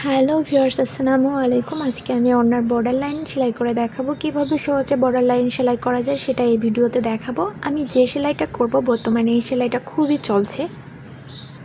Hello viewers, আসসালামু আলাইকুম। আজকে আমি ওড়নার বর্ডার লাইন সেলাই করে দেখাবো। কিভাবে সহজে বর্ডার লাইন সেলাই করা যায় সেটা এই ভিডিওতে দেখাবো। আমি যে সেলাইটা করব বর্তমানে এই সেলাইটা খুবই চলছে,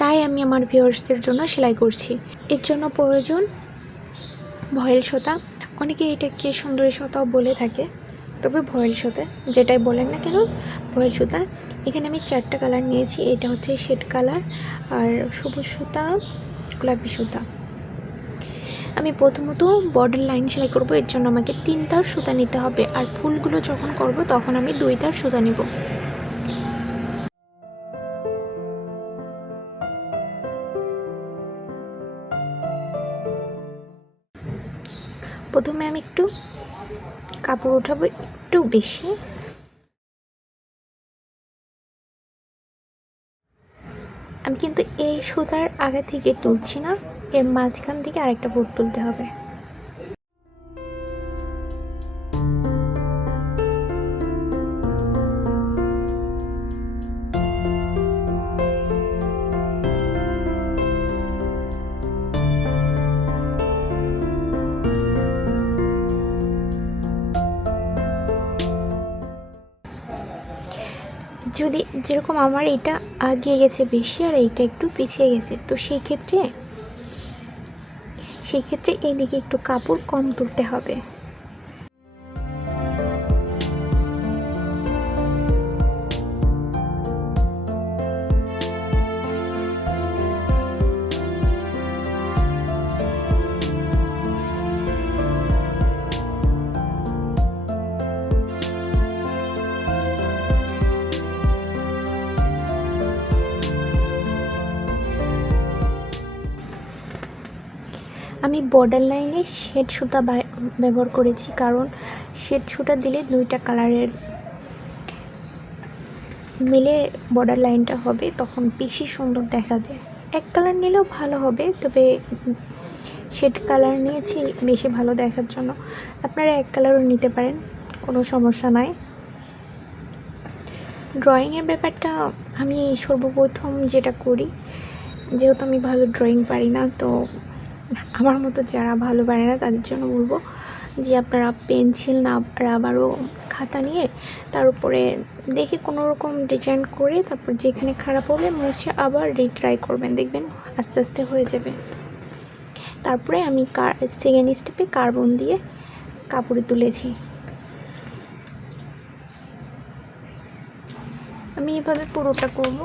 তাই আমি আমার ভিউয়ার্সদের জন্য সেলাই করছি। এর জন্য প্রয়োজন ভয়েল সুতা। অনেকে এটাকে সুন্দরী সুতাও বলে থাকে, তবে ভয়েল সুতা যেটাই বলেন না কেন, ভয়েল সুতা। এখানে আমি 4টা কালার নিয়েছি। এটা হচ্ছে শেড কালার, আর সবুজ সুতা, গোলাপি সুতা। আমি প্রথমত বর্ডার লাইন সেলাই করব, এর জন্য আমাকে 3 তার সুতা নিতে হবে, আর ফুলগুলো যখন করব তখন আমি 2 তার সুতা নেব। প্রথমে আমি একটু কাপড় উঠাবো একটু বেশি। আমি কিন্তু এই সুতার আগে থেকে তুলছি না, এর মাঝখান থেকে আরেকটা ফুট তুলতে হবে। যদি যেরকম আমার এটা আগিয়ে গেছে বেশি আর এইটা একটু পিছিয়ে গেছে, তো সেই ক্ষেত্রে এইদিকে একটু কাপড় কম তুলতে হবে। আমি বর্ডার লাইনে শেড সুতা ব্যবহার করেছি, কারণ শেড সুতা দিলে 2টা কালারের মিলে বর্ডার লাইনটা হবে, তখন বেশি সুন্দর দেখাবে। এক কালার নিলেও ভালো হবে, তবে শেড কালার নিয়েছি বেশি ভালো দেখার জন্য। আপনারা এক কালারও নিতে পারেন, কোনো সমস্যা নাই। ড্রয়িংয়ের ব্যাপারটা আমি সর্বপ্রথম যেটা করি, যেহেতু আমি ভালো ড্রয়িং পারি না, তো আমার মতো যারা ভালো পারে না তাদের জন্য বলবো যে আপনারা পেন্সিল না রাবারও খাতা নিয়ে তার উপরে দেখে কোনো রকম ডিজাইন করে, তারপর যেখানে খারাপ হবে মুছে আবার রিট্রাই করবেন, দেখবেন আস্তে আস্তে হয়ে যাবে। তারপরে আমি সেকেন্ড স্টেপে কার্বন দিয়ে কাপড়ে তুলেছি। আমি এভাবে পুরোটা করব।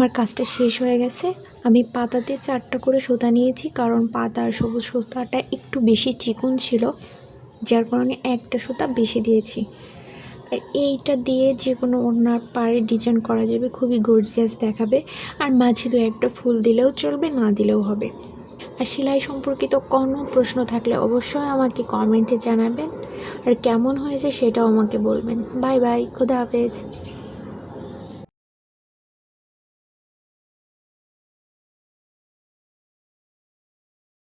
আমার কাজটা শেষ হয়ে গেছে। আমি পাতাতে 4টা করে সুতা নিয়েছি, কারণ পাতা আর সবুজ সুতাটা একটু বেশি চিকন ছিল, যার কারণে একটা সুতা বেশি দিয়েছি। আর এইটা দিয়ে যে কোনো ওড়নার পাড়ে ডিজাইন করা যাবে, খুবই গর্জিয়াস দেখাবে। আর মাঝে 2-1টা ফুল দিলেও চলবে, না দিলেও হবে। আর সেলাই সম্পর্কিত কোনো প্রশ্ন থাকলে অবশ্যই আমাকে কমেন্টে জানাবেন, আর কেমন হয়েছে সেটাও আমাকে বলবেন। বাই বাই, খোদা হাফেজ।